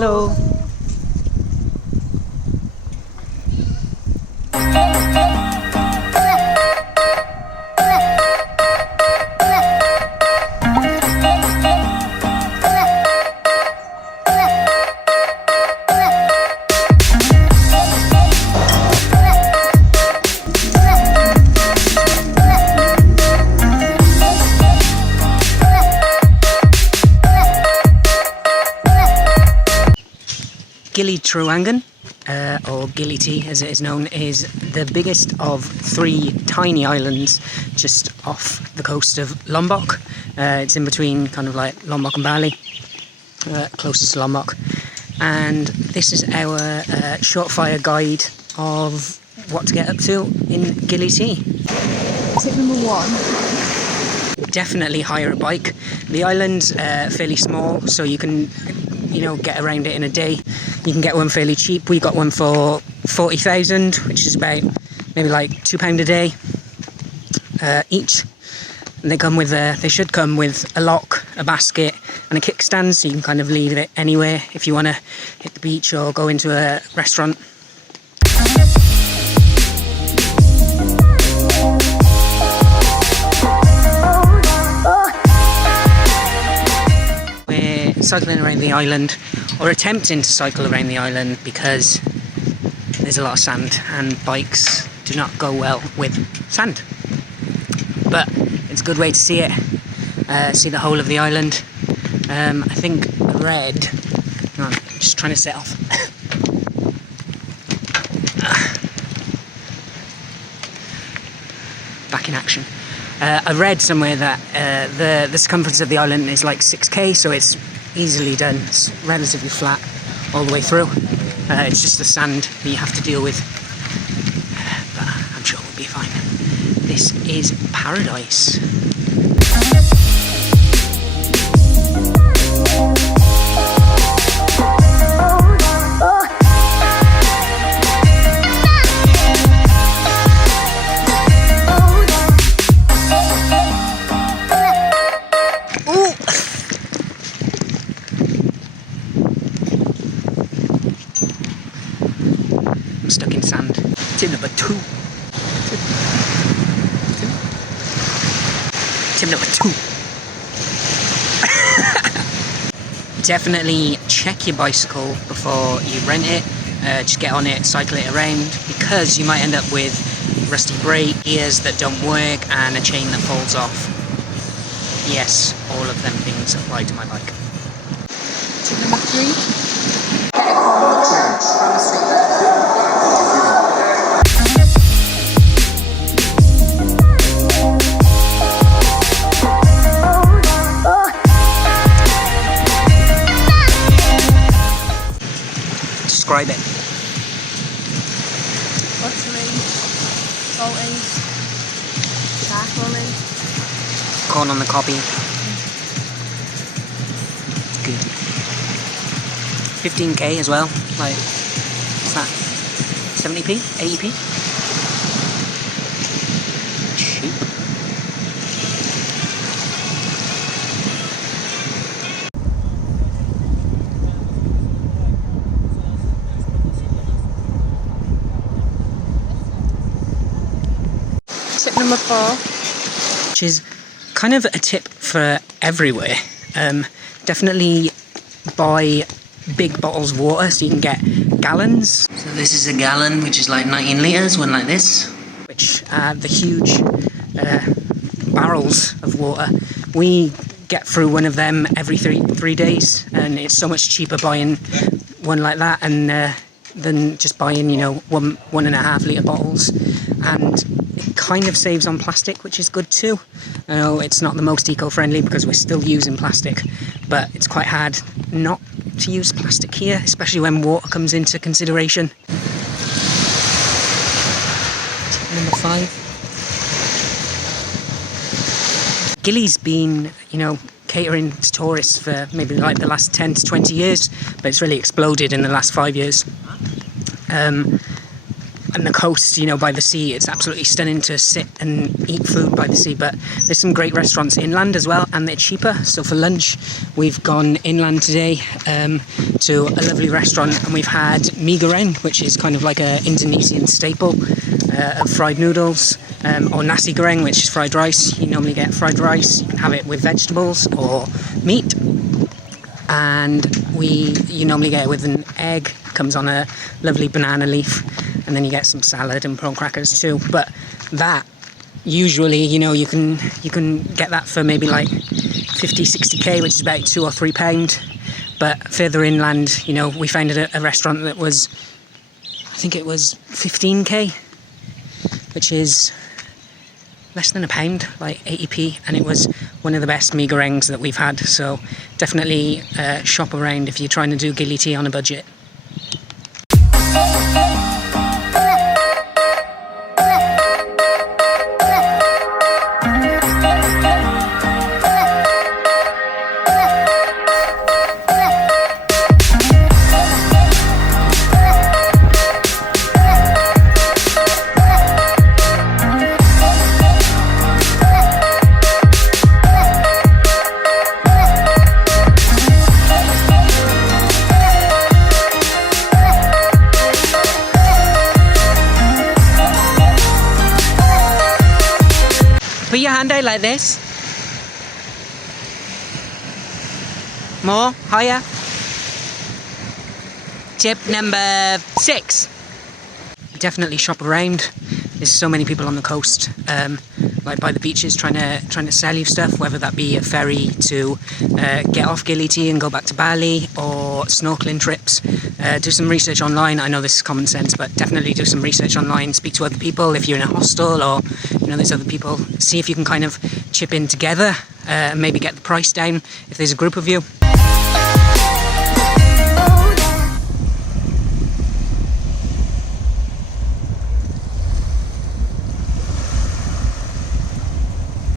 Hello. Gili Trawangan, or Gili T as it is known, is the biggest of 3 tiny islands just off the coast of Lombok. It's in between kind of like Lombok and Bali, closest to Lombok. And this is our short fire guide of what to get up to in Gili T. Tip number 1. Definitely hire a bike. The island's fairly small, so you can get around it in a day. You can get one fairly cheap. We got one for 40,000, which is about maybe like £2 a day each. And they should come with a lock, a basket and a kickstand, so you can kind of leave it anywhere if you want to hit the beach or go into a restaurant. Cycling around the island, or attempting to cycle around the island, because there's a lot of sand and bikes do not go well with sand. But it's a good way to see it, see the whole of the island. I think red, hang on, just trying to set off. Back in action. I read somewhere that the circumference of the island is like 6k, so it's easily done. It's relatively flat all the way through. It's just the sand that you have to deal with, but I'm sure we'll be fine. This is paradise. Stuck in sand. Tip number 2. Tip number 2. Definitely check your bicycle before you rent it. Just get on it, cycle it around, because you might end up with rusty brake, gears that don't work, and a chain that falls off. Yes, all of them things apply to my bike. Tip number 3. Get a car from a street. Describe it. Buttery, salty, charcoaly. Corn on the cob. Good. 15k as well. Like, what's that? 70p? 80p? Cheap. Tip number 4. Which is kind of a tip for everywhere. Definitely buy big bottles of water so you can get gallons. So this is a gallon, which is like 19 litres, one like this, which are the huge barrels of water. We get through one of them every three days, and it's so much cheaper buying one like that than just buying 1.5 litre bottles. And it kind of saves on plastic, which is good too. I know it's not the most eco-friendly because we're still using plastic, but it's quite hard not to use plastic here, especially when water comes into consideration. Tip number 5. Gili's been, catering to tourists for maybe like the last 10 to 20 years, but it's really exploded in the last 5 years. and the coast, you know, by the sea. It's absolutely stunning to sit and eat food by the sea. But there's some great restaurants inland as well, and they're cheaper. So for lunch, we've gone inland today to a lovely restaurant, and we've had mie goreng, which is kind of like an Indonesian staple of fried noodles, or nasi goreng, which is fried rice. You normally get fried rice. You can have it with vegetables or meat. And you normally get it with an egg, comes on a lovely banana leaf, and then you get some salad and prawn crackers too. But that, usually, you know, you can get that for maybe like 50, 60k, which is about £2 or £3. But further inland, you know, we found a restaurant that was, I think it was 15k, which is less than £1, like 80p, and it was one of the best mie gorengs that we've had. So definitely shop around if you're trying to do Gili T on a budget. Put your hand out like this. More, higher. Tip number 6. Definitely shop around. There's so many people on the coast, like by the beaches, trying to sell you stuff, whether that be a ferry to get off Gili T and go back to Bali, or snorkeling trips. Do some research online. I know this is common sense, but definitely do some research online. Speak to other people if you're in a hostel, or you know there's other people. See if you can kind of chip in together, and maybe get the price down if there's a group of you.